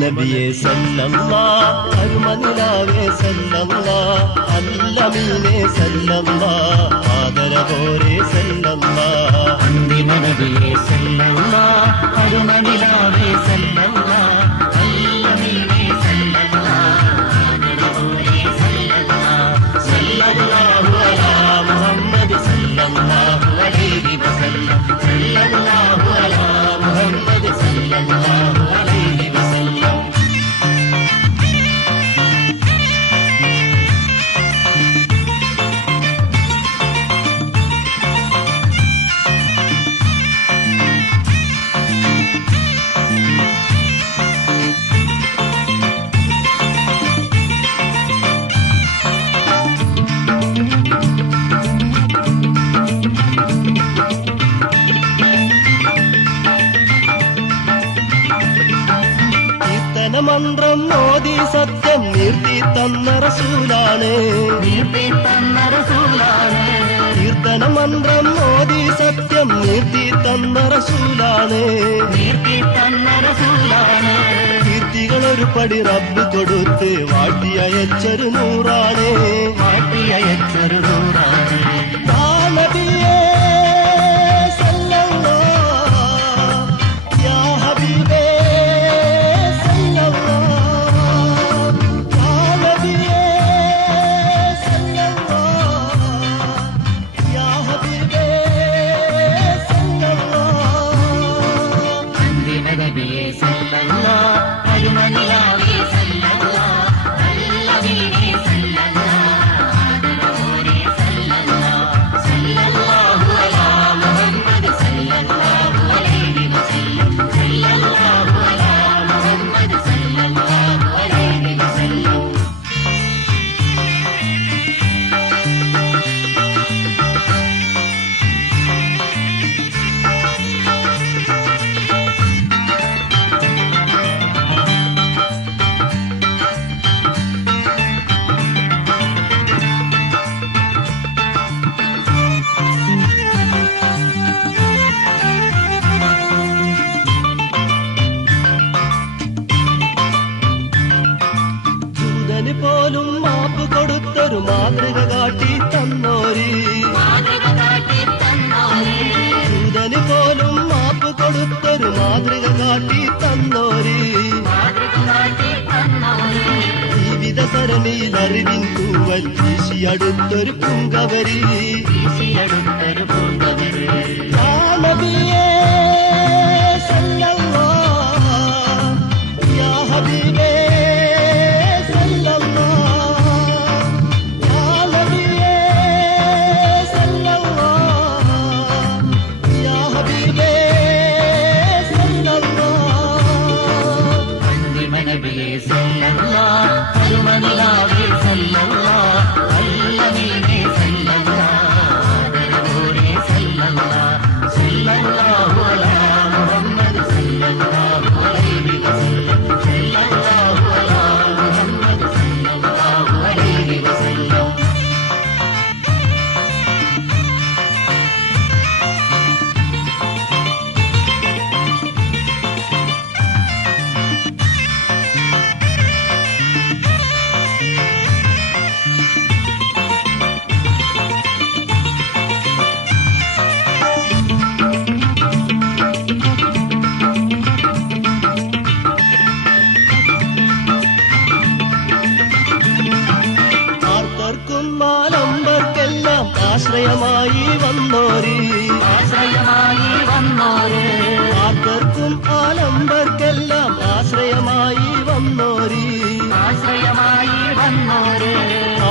നബിയെ സല്ലല്ലാഹ് അരുമനിലാവേ സല്ലല്ലാഹ് അല്ലമീനേ സല്ലല്ലാഹ് ആദരവോരേ സല്ലല്ലാഹ് അന്തിമ നബിയെ സല്ലല്ലാഹ് അരുമനിലാവേ സല്ലല്ലാഹ് അല്ലമീനേ സല്ലല്ലാഹ് ആദരവോരേ സല്ലല്ലാഹ് സല്ലല്ലാഹു അലാ മുഹമ്മദ് സല്ലല്ലാഹു അലൈഹി വസല്ലം സല്ലല്ലാഹു അലാ മുഹമ്മദ് സല്ലല്ലാഹു അലൈഹി വസല്ലം. മന്ത്രം മോദി സത്യം നീർത്തി തന്ന റസൂലാണ്, കീർത്തന മന്ത്രം മോദി സത്യം നീർത്തി തന്ന റസൂലാണ്, കീർത്തികളൊരു പടി റബ്ബ് കൊടുത്ത് വാഴ്ത്തിയച്ചൊരു നൂറാണ്, വാഴ്ത്തിയച്ചൊരു നൂറാണ്. നബിയേ സല്ലല്ലാഹ് അരുമനിലാവേ സല്ലല്ലാഹ് നല്ലവീനേ സല്ലല്ലാഹ് ആദരവോരേ സല്ലല്ലാഹ് സല്ലല്ലാഹു അലാ മുഹമ്മദ് സല്ലല്ലാഹു അലൈഹി വസല്ലം സല്ലല്ലാഹു അലാ മുഹമ്മദ് സല്ലല്ലാഹു അലൈഹി വസല്ലം. ദൂതന് പോലും മാപ്പ് കൊടുത്തൊരു മാതൃക കാട്ടി തന്നോരി, ദൂതന് പോലും മാപ്പ് കൊടുത്തൊരു മാതൃക കാട്ടി തന്നോരി, ജീവിത സരണിയിൽ അറിവിൻ തൂവൽ വീശിയടുത്തൊരു പൂങ്കവരി, യാ നബിയേ സല്ലല്ലാഹ് യാ ഹബീബേ അരുമനിലാവേ സല്ലല്ലാഹ് നല്ലവീനേ സല്ലല്ലാഹ് ആദരവോരേ സല്ലല്ലാഹ് സല്ലല്ലാഹു അലാ മുഹമ്മദ് സല്ലല്ലാഹു അലൈഹി വസല്ലം സല്ലല്ലാഹു അലാ മുഹമ്മദ് സല്ലല്ലാഹു അലൈഹി വസല്ലം. ആർത്തർക്കും ആലംബർക്കെല്ലാം ആശ്രയമായി വന്നോരി, ആശ്രയമായി വന്നോരേ ആർത്തർക്കും ആലംബർക്കെല്ലാം ആശ്രയമായി വന്നോരി, ആശ്രയമായി വന്നോരേ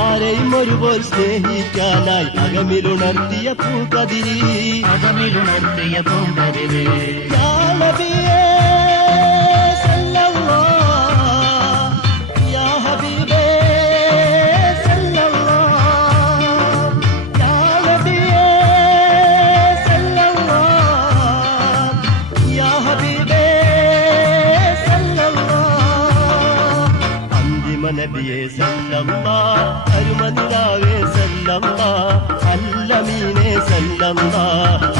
ആരെയും ഒരുപോൽ സ്നേഹിക്കാനായി അകമിലുണർത്തിയ പൂക്കതിരി, അകമിലുണർത്തിയ പൂങ്കരുവേ യാ നബിയേ സല്ലല്ലാഹ് യാ ഹബീബേ സല്ലല്ലാഹ് യാ നബിയേ സല്ലല്ലാഹ് യാ ഹബീബേ സല്ലല്ലാഹ് അന്തിമ നബിയേ സല്ലല്ലാഹ് അരുമനിലാവേ സല്ലല്ലാഹ് അല്ലമീനേ സല്ലല്ലാഹ്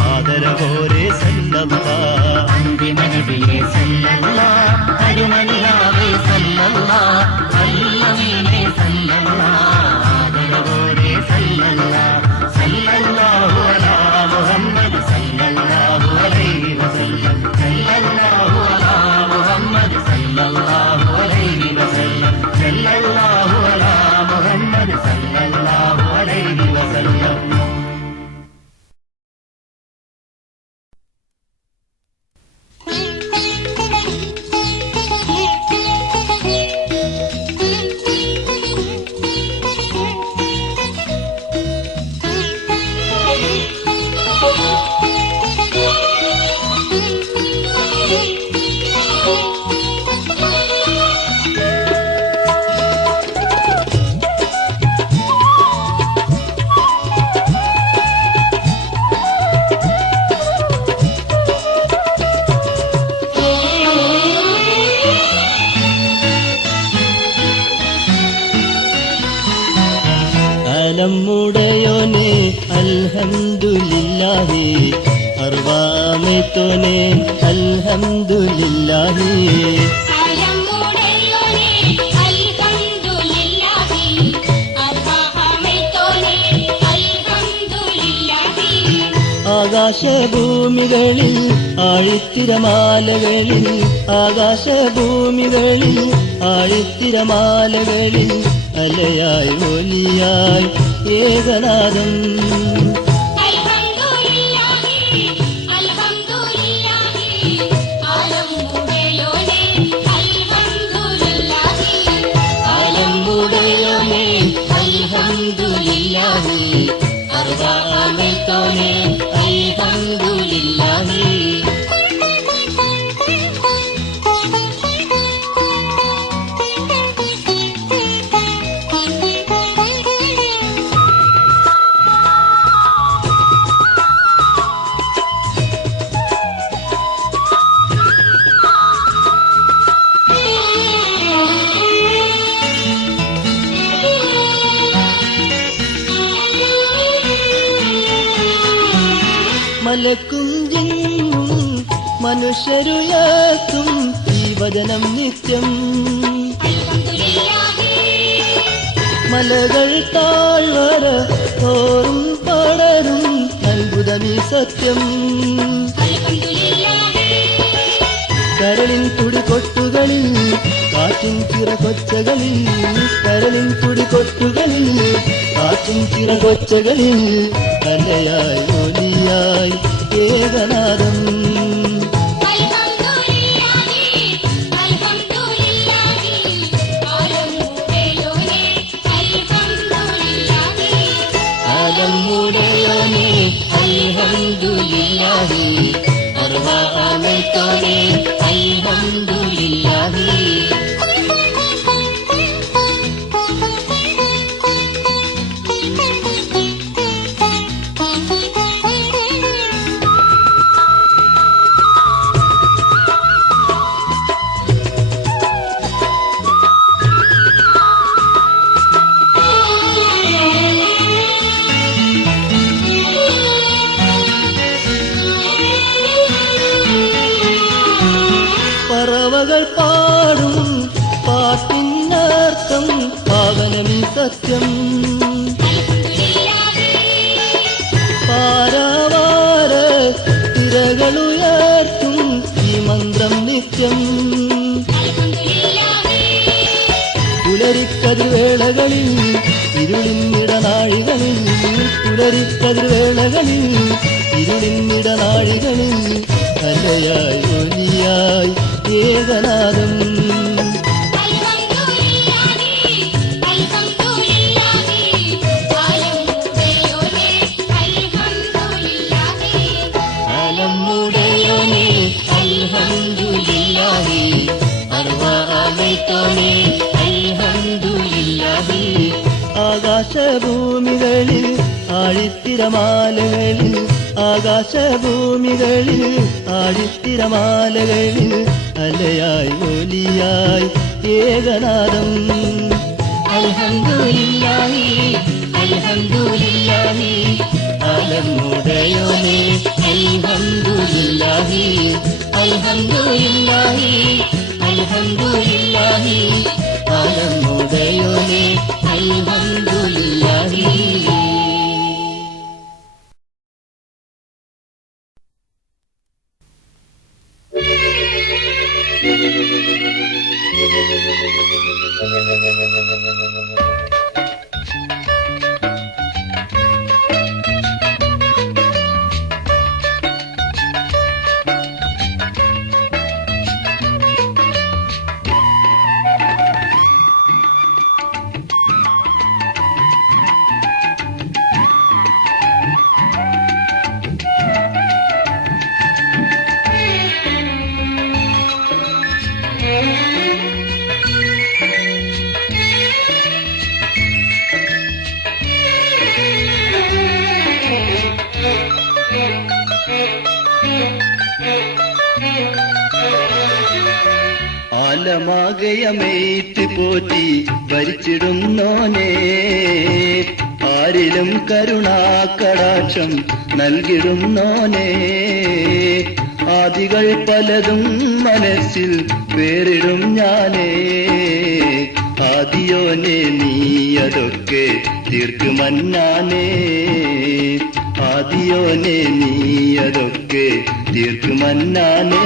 ആദരവോരേ സല്ലല്ലാഹ് അന്തിമ നബിയേ സല്ലല്ലാഹ് അരുമനിലാവേ സല്ലല്ലാഹ് നല്ലവീനേ സല്ലല്ലാഹ് ആദരവോരേ സല്ലല്ലാഹ് സല്ലല്ലാഹു അലാ മുഹമ്മദ് സല്ലല്ലാഹു അലൈഹി വസല്ലം സല്ലല്ലാഹു അലാ മുഹമ്മദ് സല്ലല്ലാഹു അലൈഹി വസല്ലം സല്ലല്ലാഹു അലാ മുഹമ്മദ് സല്ലല്ലാഹു അലൈഹി വസല്ലം. നമ്മുടെയോനെ അൽഹംദുലില്ലാഹി അർവാമത്തോനെ അൽഹംദുലില്ലാഹി ആകാശഭൂമികളിൽ ആഴിത്തിരമാലകളിൽ ആകാശഭൂമികളിൽ ആഴിത്തിരമാലകളിൽ അലയായി ഒലിയായി ഏകനാദം മലക്കും ജിന്നും മനുഷ്യരുയർത്തും ഈ വചനം നിത്യം. മലകൾ താഴ്വര തോറും പടരും അത്ഭുതമീ സത്യം. കരളിൻ തുടികൊട്ടുകളിൽ കാറ്റും ചിറകൊച്ചകളിൽ, കരളിൻ തുടികൊട്ടുകളിൽ കാറ്റും ചിറകൊച്ചകളിൽ കലയായി ഒലിയായി ഏകനാദം. ആലമുടയോനേ അൽഹംദുലില്ലാഹി, അർവാഅമൈതോനേ അൽഹംദുലില്ലാഹി. പറവകൾ പാടും പാട്ടിനർത്ഥം പാവനമീ സത്യം. പാരാവാര തിരകളുയർത്തും ഈ മന്ത്രം നിത്യം. പുലരിക്കതിർവേളകളിൽ ഇരുളിന്നിടനാഴികളിൽ, പുലരിക്കതിർവേളകളിൽ ഇരുളിന്നിടനാഴികളിൽ കലയായി ഒലിയായി ഏകനാദം. ആലമുടയോനേ അൽഹംദുലില്ലാഹി, അർവാഅമൈതോനേ അൽഹംദുലില്ലാഹി. ആകാശഭൂമികളിൽ ആഴിത്തിരമാലകളിൽ, ആകാശഭൂമികളിൽ ആഴിത്തിരമാലകളിൽ അലയായി ഒലിയായി ഏകനാദം. അൽഹംദുലില്ലാഹി, അൽഹംദുലില്ലാഹി. ആലമുടയോനേ അൽഹംദുലില്ലാഹി, അൽഹംദുലില്ലാഹി, അൽഹംദുലില്ലാഹി. ആലമുടയോനേ അൽഹംദുലില്ലാഹി. ആലമാകയമേറ്റ് പോറ്റി ഭരിച്ചിടുന്നോനേ, ആരിലും കരുണാകടാക്ഷം നൽകിടുന്നോനേ. ആദികൾ പലതും മനസ്സിൽ പേരിടും ഞാനേ, ആദിയോനെ നീ അതൊക്കെ തീർക്കുമന്നാനേ. ആദിയോനെ നീ അതൊക്കെ തീർക്കുമന്നാനേ.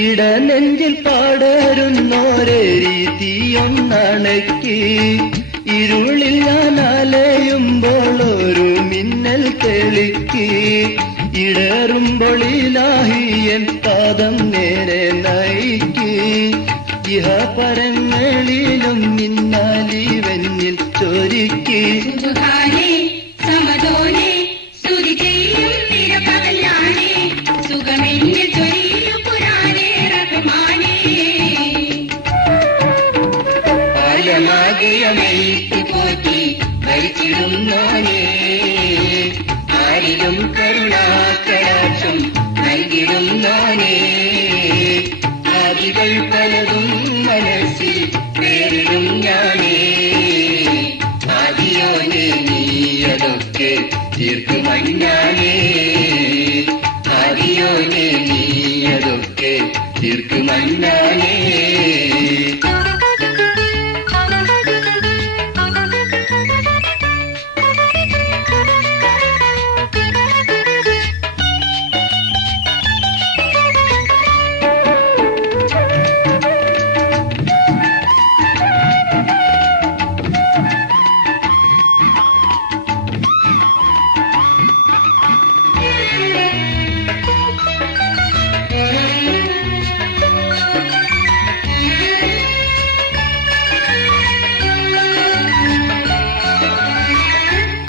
ഇടനെഞ്ചിൽ പടരുന്നോരേരി തീയൊന്നണക്കി ഇരുളിൽ ഞാൻ അലയുമ്പോൾ ഒരു മിന്നൽ തെളിക്കി ഇടറുമ്പോൾ ഇലാഹിയൻ പാദം നേരെ നയിക്കി ഇഹപരങ്ങളിലും മിന്നാലി വെന്നിൽ ചൊരിക്കി ആരിലും കരുണാകടാക്ഷം നൽകിടുന്നോനേ ആദികൾ പലതും മനസ്സിൽ പേരിടും ഞാനേ ആദിയോനെ നീയതൊക്കെ തീർക്കുമഞ്ഞാനേ ആദിയോനെ നീയതൊക്കെ തീർക്കുമഞ്ഞാനേ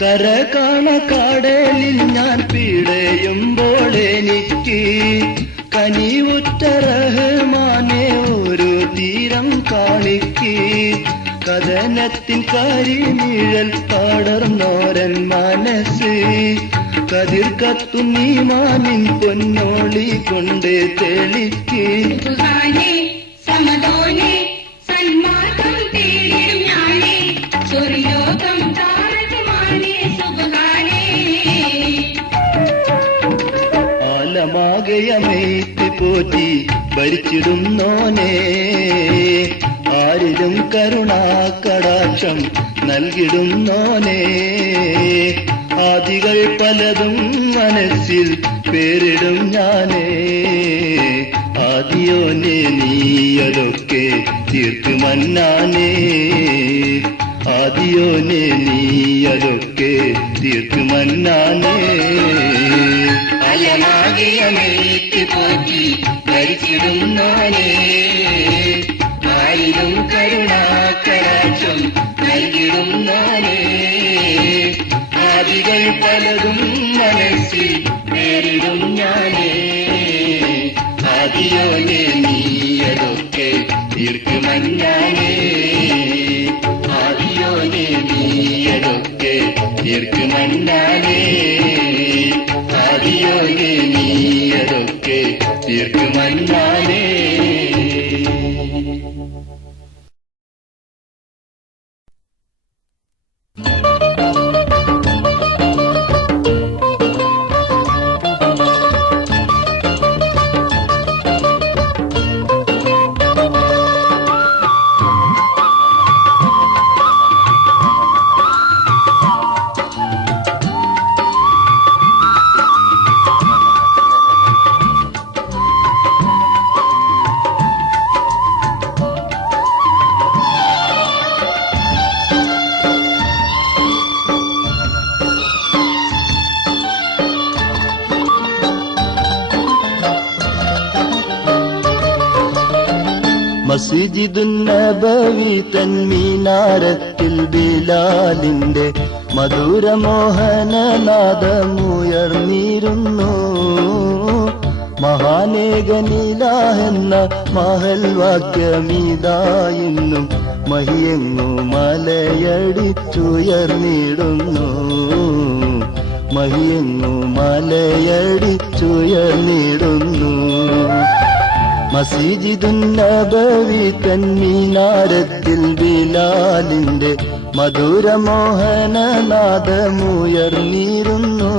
കര കാണ കടലിൽ ഞാൻ പിടയുമ്പോൾ എനിക്ക് കനിവുറ്റ റഹ്മാനെ ഒരു തീരം കാണിക്ക് കഥനത്തിൻ കരിനിഴൽ പടർന്നോരൻ മനസ്സ് കതിർ കത്തുന്നീമാനിൻ പൊന്നോളി കൊണ്ട് തെളിക്ക് ആലമാകയമേറ്റ് പോറ്റി ഭരിച്ചിടുന്നോനേ ആരിലും കരുണാകടാക്ഷം നൽകിടുന്നോനേ ആദികൾ പലതും മനസ്സിൽ പേരിടും ഞാനേ ആദിയോനെ നീയതൊക്കെ തീർക്കുമന്നാനേ ആദിയോനെ നീയതൊക്കെ തീർക്കുമന്നാനേ അലമാകിയമേറ്റ് പോറ്റി ഭരിച്ചിടുന്നോനേ ആരിലും കരുണാകടാക്ഷം നൽകിടുന്നോനേ ആദികൾ പലതും മനസ്സിൽ പേരിടും ഞാനേ ആദിയോനെ നീയതൊക്കെ തീർക്കുമഞ്ഞാനേ ആദിയോനെ നീയതൊക്കെ തീർക്കുമഞ്ഞാനേ ആദിയോനെ നീയതൊക്കെ തീർക്കുമഞ്ഞാനേ മസ്ജിദുൻ നബവി തൻ മീനാരത്തിൽ ബിലാലിന്റെ മധുരമോഹനനാദമുയർന്നിരുന്നു മഹാനേകനിലാഹെന്ന മഹൽ വാക്യമിതായിന്നും മഹിയെങ്ങു മലയടിച്ചുയർന്നിടുന്നു മഹിയെങ്ങു മലയടിച്ചുയർന്നിടുന്നു മസ്ജിദുൻ നബവി തൻ മീനാരത്തിൽ ബിലാലിന്റെ മധുരമോഹനനാദമുയർന്നിരുന്നു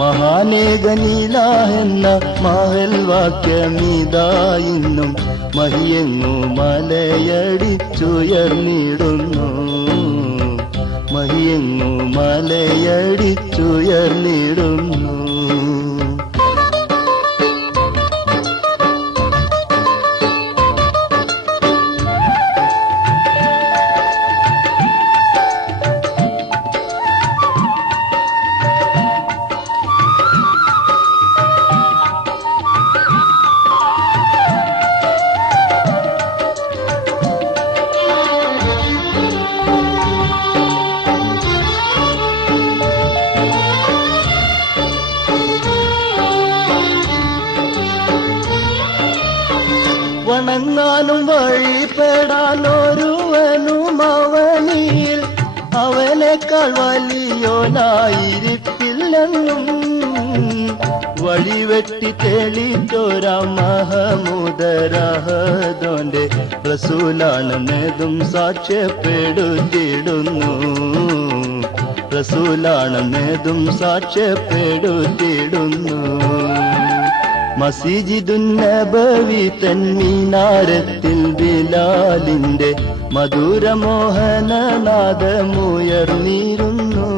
മഹാനേകനിലാഹെന്ന മഹൽ വാക്യമിതായിന്നും മഹിയെങ്ങു മലയടിച്ചുയർന്നിടുന്നു മഹിയെങ്ങു മലയടിച്ചുയർന്നിടുന്നു വണങ്ങാനും വഴിപ്പെടാനൊരുവനും അവനിൽ അവനേക്കാൾ വലിയോനായിരിപ്പില്ലെന്നും വഴിവെട്ടി തെളിച്ചോരാ മഹമൂദരഹദോന്റെ റസൂലാണെന്നതും സാക്ഷ്യപ്പെടുത്തിയിടുന്നു. റസൂലാണെന്നതും സാക്ഷ്യപ്പെടുത്തിയിടുന്നു. മസ്ജിദുൻ നബവി തൻമീനാരത്തിൽ ബിലാലിന്റെ മധുരമോഹനനാദമുയർന്നിരുന്നു.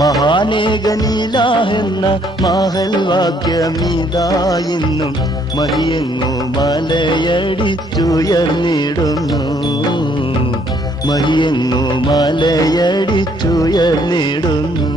മഹാനേകനീലാഹെന്ന മഹൽ വാക്യമിതായിന്നും മഹിയെങ്ങോ മലയടിച്ചുയർന്നിടുന്നു. മഹിയെങ്ങോ മലയടിച്ചുയർന്നിടുന്നു.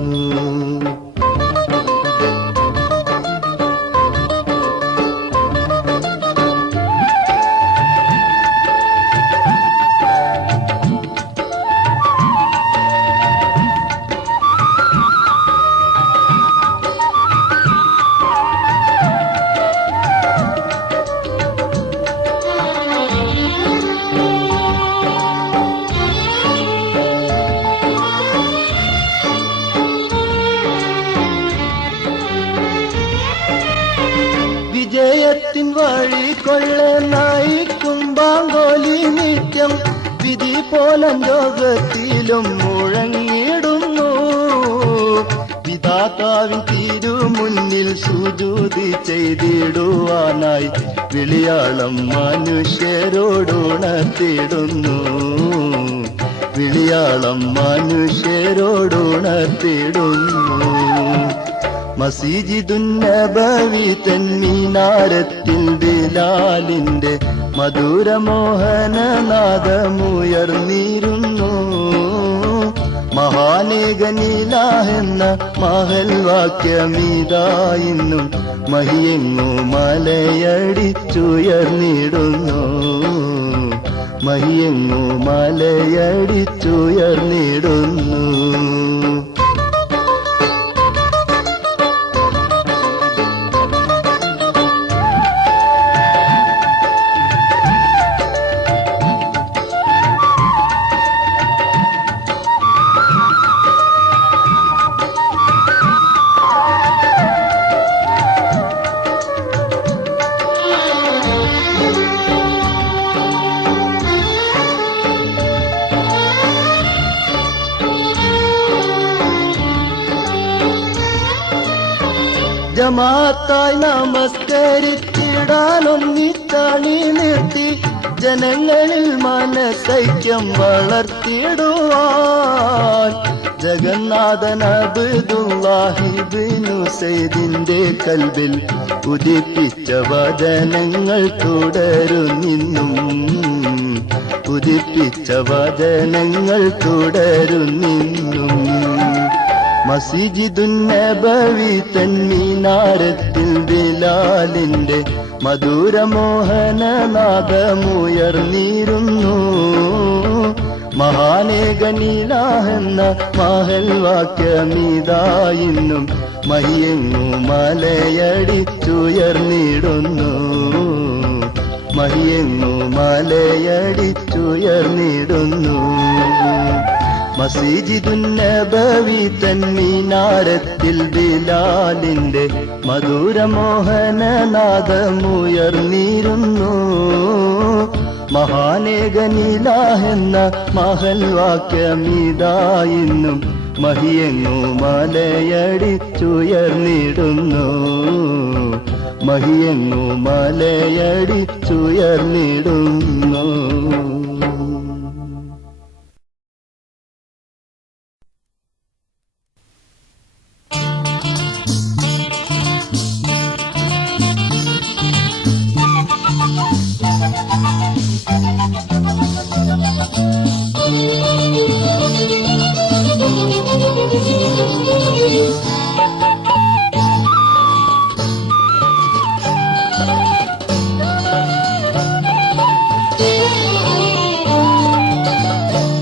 വിജയത്തിൻ വഴി കൊള്ള നയിക്കും ബാങ്കോലി നിത്യം വിധി പോലം ലോകത്തിലും മുഴങ്ങിടുന്നു. വിധാതാവിൻ തിരുമുന്നിൽ സുജൂദ് ചെയ്തിടുവാനായി വിളിയാളം മനുഷ്യരോടുണർത്തിടുന്നു. വിളിയാളം മനുഷ്യരോടുണർത്തിടുന്നു. മസ്ജിദുൻ നബവി തൻമീനാരത്തിൽ ബിലാലിന്റെ മധുരമോഹനനാദമുയർന്നിരുന്നു. മഹാനേകനീലാഹെന്ന മഹൽ വാക്യമിതായിന്നും മഹിയെങ്ങോ മലയടിച്ചുയർന്നിടുന്നു. മഹിയെങ്ങോ മലയടിച്ചുയർന്നിടുന്നു. ജമാഅത്തായി നമസ്കരിച്ചിടാനൊന്നിച്ചണി നിർത്തി ജനങ്ങളിൽ മനസൈക്യം വളർത്തിടുവാൻ ജഗന്നാഥൻ അബ്ദുല്ലാഹി ഇബ്നു സൈദിന്റെ കൽബിൽ ഉദിപ്പിച്ച വചനങ്ങൾ തുടരുന്നിന്നും. ഉദിപ്പിച്ച വചനങ്ങൾ തുടരുന്നിന്നും. മസ്ജിദുൻ നബവി തൻമീനാരത്തിൽ ബിലാലിന്റെ മധുരമോഹനനാദമുയർന്നിരുന്നു. മഹാനേകനീലാഹെന്ന മഹൽ വാക്യമിതായിന്നും മഹിയെങ്ങോ മലയടിച്ചുയർന്നിടുന്നു. മഹിയെങ്ങോ മലയടിച്ചുയർന്നിടുന്നു. മസ്ജിദുൻ നബവി തൻമീനാരത്തിൽ ബിലാലിന്റെ മധുരമോഹനനാദമുയർന്നിരുന്നു. മഹാനേകനീലാഹെന്ന മഹൽ വാക്യമിതായിന്നും മഹിയെങ്ങോ മലയടിച്ചുയർന്നിടുന്നു. മഹിയെങ്ങോ മലയടിച്ചുയർന്നിടുന്നു.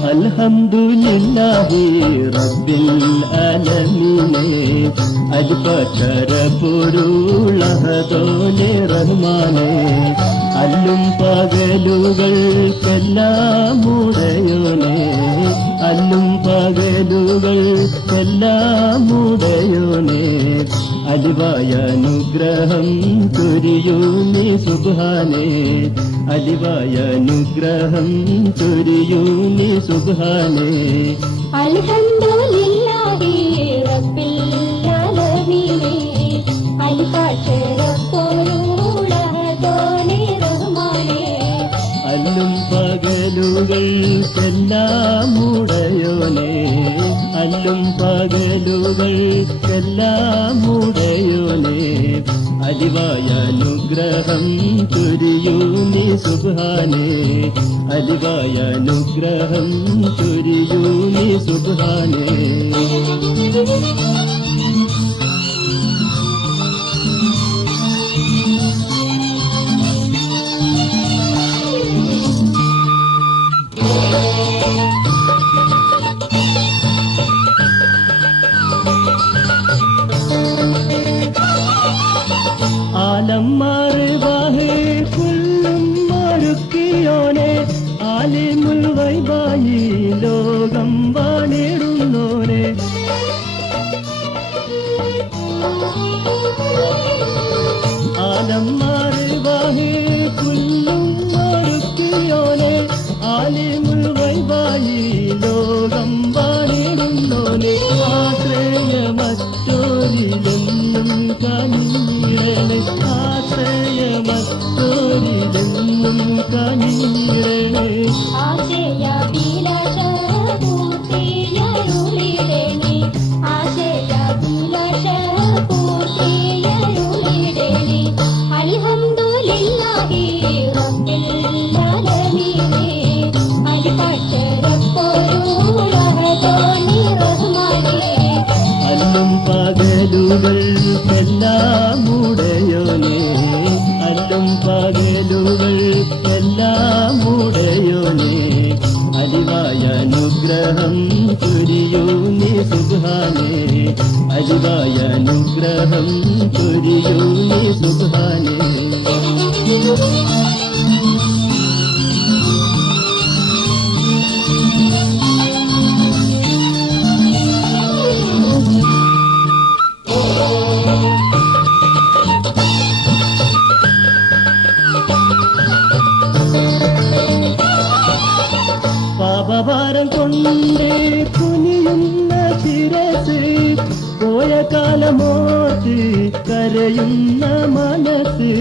അൽഹംദുലില്ലാഹി റബ്ബിൽ ആലമീൻ അൽപക്ഷര പൊരുളഹദോനെ റഹ്മാനെ അല്ലും പകലുകൾക്കെല്ലാം ഉടയോനെ അല്ലും പകലുകൾക്കെല്ലാം ഉടയോനെ അലിവായ അനുഗ്രഹം ചൊരിയൂ നീ സുബ്ഹാനേ അലിവായ അനുഗ്രഹം ചൊരിയൂ നീ സുബ്ഹാനേ അൽഹംദുലില്ലാഹി റബ്ബിൽ ആലമീൻ അൽഫാക്ഷര പൊരുളഹദോനെ റഹ്മാനേ അല്ലും പകലുകൾക്കെല്ലാം ഉടയോനെ അല്ലും പകലുകൾക്കെല്ലാം ഉടയോനെ അലിവായ അനുഗ്രഹം ചൊരിയൂ നീ സുബ്ഹാനേ അലിവായ അനുഗ്രഹം ചൊരിയൂ നീ സുബ്ഹാനേ ആലമ്മാറുവാഹേ കുല്ലും മറുക്കിയോനെ ആലിമുൽ ഗൈബായി ലോകം വാണിടുന്നോനെ ആലമ്മാറുവാഹേ കുല്ലും മറുക്കിയോനെ ആലിമുൽ ഗൈബായി ലോകം വാണിടുന്നോനെ ആശ്രയ മറ്റൊരിലെന്നും കനിയണേ ആശ്രയ മറ്റൊരിലെന്നും കനിയണേ ആശയാഭിലാഷ പൂർത്തിയരുളിടണേ ആശയാഭിലാഷ പൂർത്തിയരുളിടണേ അൽഹംദുലില്ലാഹി റബ്ബിൽ ആലമീൻ അൽഫാക്ഷര പൊരുളഹദോനെ റഹ്മാനേ അല്ലും പകലുകൾക്കെല്ലാം ഉടയോനെ അല്ലും പകലുകൾക്കെല്ലാം ഉടയോനെ അലിവായ അനുഗ്രഹം ചൊരിയൂ നീ സുബ്ഹാനേ അലിവായ അനുഗ്രഹം ചൊരിയൂ നീ സുബ്ഹാനേ പാപഭാരം കൊണ്ടേ കുനിയുന്ന ശിരസ് പോയ കാലമോർത്ത് കരയുന്ന മനസ്സ്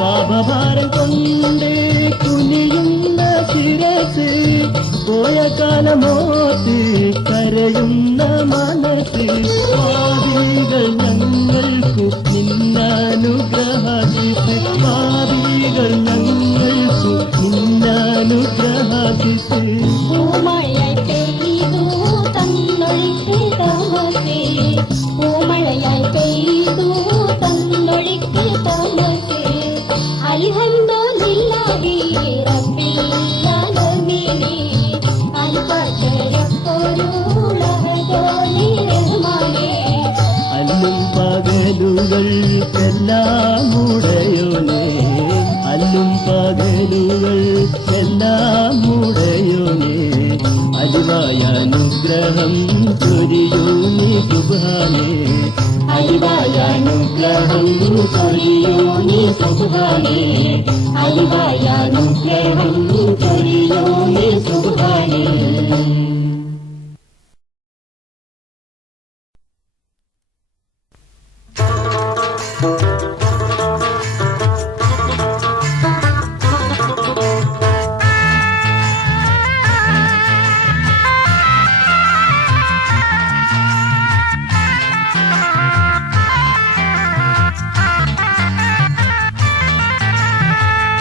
പാപഭാരം കൊണ്ടേ കുനിയുന്ന ശിരസ് പോയ കാലമോർത്ത് കരയുന്ന മനസ്സ് പാപികൾ ഞങ്ങൾക്ക് നിന്നാനുഗ്രഹിച്ച് പാപികൾ ഞങ്ങൾക്ക് നിന്നാനുഗ്രഹിച്ച് പൂമഴയായി പെയ്തു തന്നൊഴിക്ക് തമസേ പൂമഴയായി പെയ്തു തന്നൊഴിക്ക് തമസേ അൽഹംദുലില്ലാഹി റബ്ബിൽ ആലമീൻ അൽഫാക്ഷര പൊരുളഹദോനെ റഹ്മാനേ അല്ലും പകലുകൾക്കെല്ലാം ഉടയോനെ അല്ലും പകലുകൾക്കെല്ലാം ഉടയോനെ അലിവായ അനുഗ്രഹം ചൊരിയൂ നീ സുബ്ഹാനേ അലിവായ അനുഗ്രഹം ചൊരിയൂ നീ സുബ്ഹാനേ അലിവായ അനുഗ്രഹം ചൊരിയൂ നീ സുബ്ഹാനേ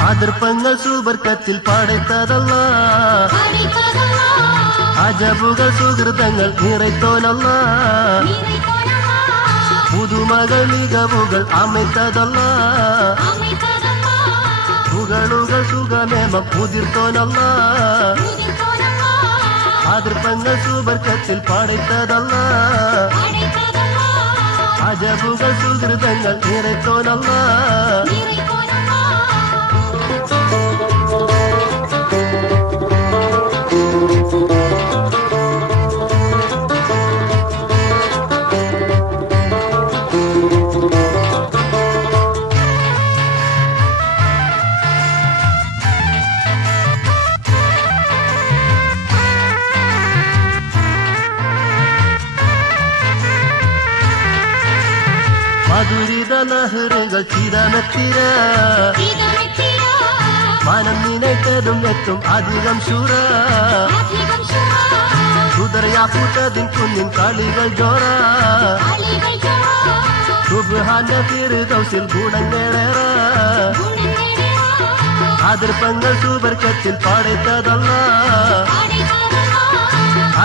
അതിർപ്പങ്ങൾ സുബർക്കത്തിൽ പടയ്ത്തതല്ല അജബുകൾ സുഹൃതങ്ങൾ നിറയ്ത്തോനല്ല പുതുമകൾ മികവുകൾ അമിത്തതല്ല പുകളുകൾ സുഖമേമ പുതിർത്തോനല്ല അതിർപ്പങ്ങൾ സുബർക്കത്തിൽ പടയ്ത്തതല്ല படைத்ததல்லா അജബുകൾ സുഹൃതങ്ങൾ നിറത്തോനല്ല நிறைகோனல்லா മധുരിത ലഹറുകൾ ചിരമെത്തിര இதமித்திரா മനം നിനക്കതും എത്തും അധികം ശുര அதிகம் சுரா സുതറയാക്കൂട്ടതിൻ കുഞ്ഞിൻ കളികൾ ജോറ அலிகள் ஜோரா സുബ്ഹാന്റെ ഫിർദൗസിൽ ഗുണങ്ങളേറെ குணங்களேரா അതിർപ്പങ്ങൾ സുബർക്കത്തിൽ പടയ്ത്തതല്ല படைத்ததல்லா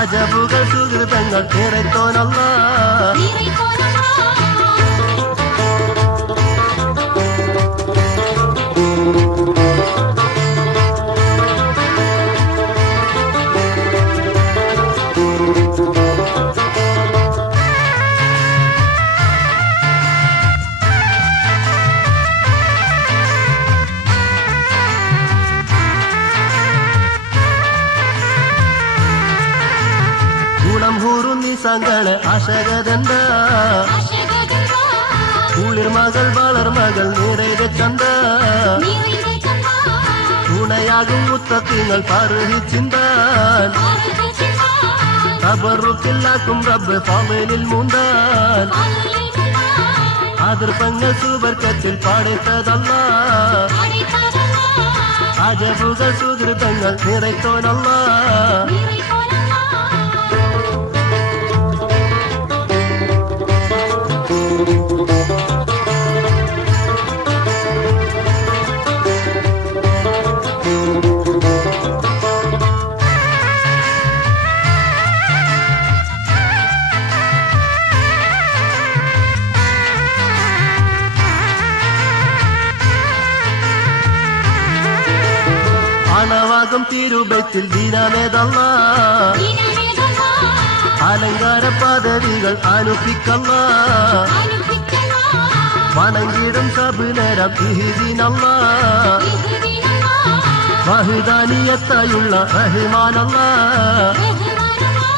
അജബുകൾ സുഹൃതങ്ങൾ നിറത്തോനല്ല நிறைகோனல்லா ഗുണം ഹൂറും നിസങ്ങള് അശകതണ്ട ஆஷககந்தா കുളിർ മകൾ വളർ മകൾ നിറയെ ചന്ത நிறைந்த சந்தா തുണയാകും മുത്തത്തിങ്ങൾ പറുഹിച്ചിന്താൻ ஆரகிச்சிந்தா തബറുക്കില്ലാക്കും റബ്ബ് ഫളിൽ മുന്താൻ அலிலிந்தா അതിർപ്പങ്ങൾ സുബർക്കത്തിൽ പടയ്ത്തതല്ല படைத்ததல்லா അജബുകൾ സുഹൃതങ്ങൾ നിറയ്ത്തോനല്ല நிறைகோனல்லா അണവാകും തിരുബത്തിൽ ദിനമേതല്ല ദിനമേതല്ലാ അലങ്കാര പദവികൾ അനുപ്പിക്കല്ല അനുഭിക്കല്ലാ വണങ്ങിടും സബ് നേരം ഇഹ്ദിനല്ല ഇഹ്ദിനല്ലാ വഹ്ദാനിയത്തായുള്ള റഹ്മാനല്ല റഹ്മാനല്ലാ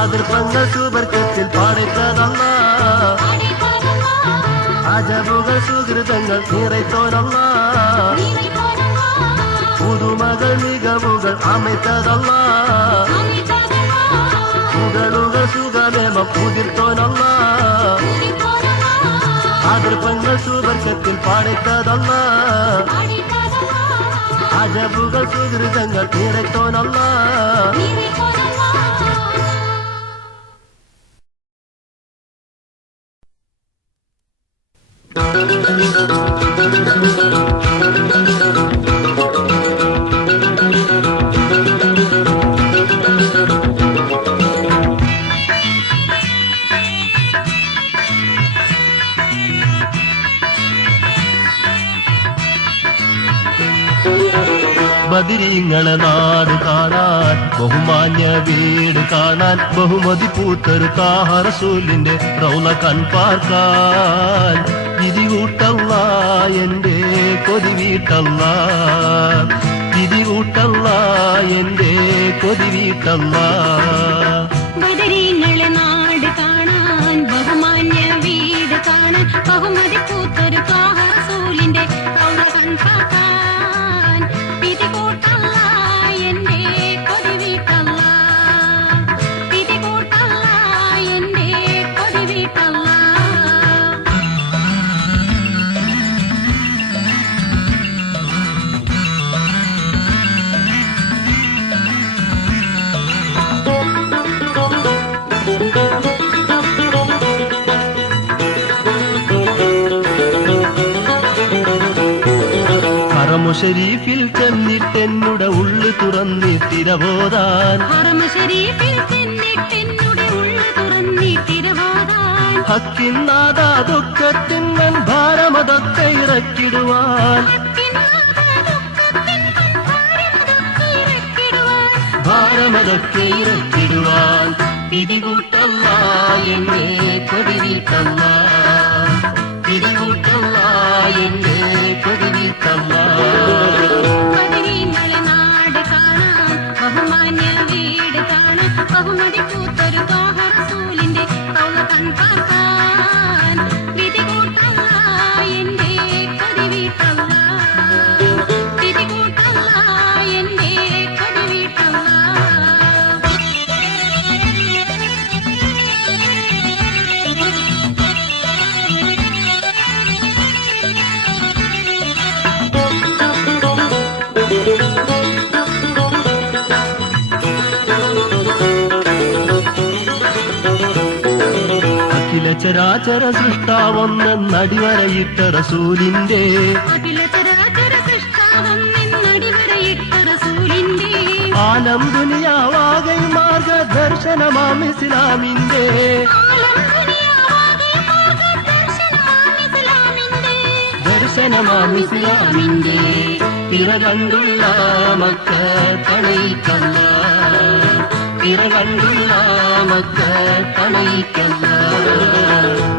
അതിർപ്പങ്ങൾ സുബർക്കത്തിൽ പടയ്ത്തതല്ല പடைத்ததல்லா അജബുകൾ സുഹൃതങ്ങൾ നിറയ്ത്തോനല്ല நிறைகோனல்லா പുതുമകൾ മികവുകൾ അമയ്ത്തതല്ല அமைத்ததல்லா പുകളുകൾ സുഖമേമം കുതിർത്തോനല്ല நிறைகோனல்லா അതിർപ്പങ്ങൾ സുബർക്കത്തിൽ പടയ്ത്തതല്ല படைத்ததல்லா അജബുകൾ സുഹൃതങ്ങൾ നിറയ്ത്തോനല്ല நிறைகோனல்லா ബദിരീങ്ങളെ നാട് കാണാൻ ബഹുമാന്യ വീട് കാണാൻ ബഹുമതി പൂത്തൊരു താഹ റസൂലിന്റെ റൗള കൺപാർക്കാൻ വിധി കൂട്ടല്ല എന്റെ കൊതി വീട്ടല്ല വിധി കൂട്ടല്ല എന്റെ കൊതി വീട്ടല്ല ബദരീങ്ങളെ നാട് കാണാൻ ബഹുമാന്യ വീട് കാണാൻ ബഹുമതി പൂത്തൊരു ത്വാഹ റസൂലിന്റെ റൗള കൺപാർക്കാൻ വിധി കൂട്ടല്ല എന്റെ കൊതി വീട്ടല്ല വിധി കൂട്ടല്ല എന്റെ കൊതി വീട്ടല്ല ഷരീഫിൽ ചെന്നിട്ടെന്നുടെ ഉള്ളു തുറന്നിട്ടിരവോതാൻ ഹറമ ശരീഫിൽ ചെന്നിട്ടെന്നുടെ ഉള്ളു തുറന്നിട്ടിരവോതാൻ ഹക്കിന്നാദാ ദുഃഖത്തിന്നൻ ഭാരമതൊക്കെ ഇറക്കിടുവാൻ ഭാരമതൊക്കെ ഇറക്കിടുവാൻ പിടികൂട്ടല്ല എന്നെ കൊടിവീട്ടല്ല പിടികൂട്ടല്ല എന്നെ കൊടിവീട്ടല്ല പതിരീങ്ങളെ നാട് കാണാൻ ബഹുമാന്യ വീട് കാണാൻ ബഹുമതി പൂത്തൊരു ത്വാഹ റസൂലിന്റെ കൗള കൺപാക്കാൻ പിടികൂട്ടല്ല എന്റെ കൊടിവീട്ടല്ല പിടികൂട്ടല്ല എന്റെ കൊടിവീട്ടല്ല അഖില ചരാചര സൃഷ്ടാവൊന്നടിവരയിട്ട റസൂലിന്റെ അഖില ചരാചര സൃഷ്ടാവെന്നടിവരയിട്ട റസൂലിന്റെ ആലം ദുനിയാവാകെ മാർഗദർശനമാം ഇസ്ലാമിന്റെ ആലം ദുനിയാവാകെ മാർഗ്ഗദർശനമാം ഇസ്ലാമിന്റെ ദർശനമാം ഇസ്ലാമിന്റെ പിറ കണ്ടുള്ള മക്ക തണയിക്കല്ല പിറ കണ്ടുള്ള മക്ക തണയിക്കല്ല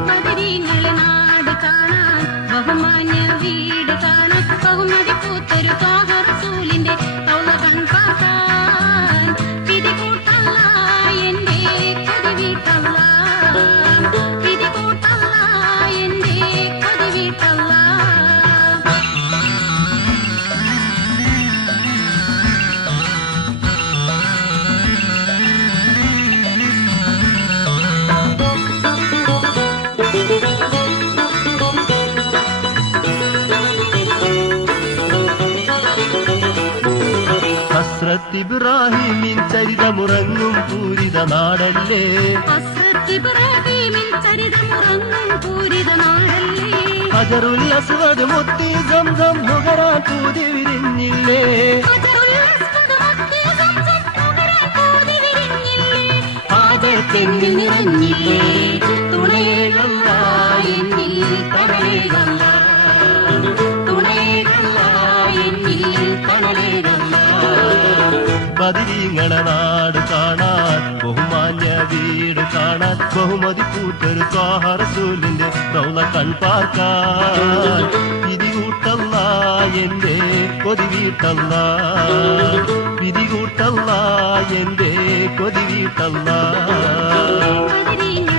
പതിരീങ്ങളെ നാട് കാണാൻ ബഹുമാന്യ വീട് കാണാൻ ബഹുമതി പൂത്തൊരു ത്വാഹ റസൂലിന്റെ കൗള കൺപാക്കാൻ പിടികൂട്ടല്ല എന്റെ കൊടിവീട്ടല്ല പിടികൂട്ടല്ല എന്റെ കൊടിവീട്ടല്ല ഹസ്രത്ത് ഇബ്രാഹിമിൻ ചരിതമുറങ്ങും പൂരിത നാടല്ലേ ഹസ്രത്ത് ഇബ്രാഹീമിൻ ചരിതമുറങ്ങും പൂരിത നാടല്ലേ ഹജറുൽ അസ്വദ് മുത്തി സംസം നുകരാൻ പൂതി വിരിഞ്ഞില്ലേ ഹജറുൽ അസ്വദ് മുത്തി സംസം നുകരാൻ പൂതി വിരിഞ്ഞില്ലേ പാദത്തെന്നിൽ നിറഞ്ഞില്ലേ തുണയേകല്ല എന്നിൽ തണലേകല്ല തുണയേകല്ല എന്നിൽ തണലേകല്ല ബദരീങ്ങളെ നാട് കാണാൻ ബഹുമാന്യ വീട് കാണാൻ ബഹുമതി പൂത്തൊരു ത്വാഹ റസൂലിന്റെ റൗള കൺപാർക്കാൻ പിടികൂട്ടല്ല എന്റെ കൊതിവീട്ടല്ല പിടികൂട്ടല്ല എന്റെ കൊതിവീട്ടല്ല പതിരീങ്ങളെ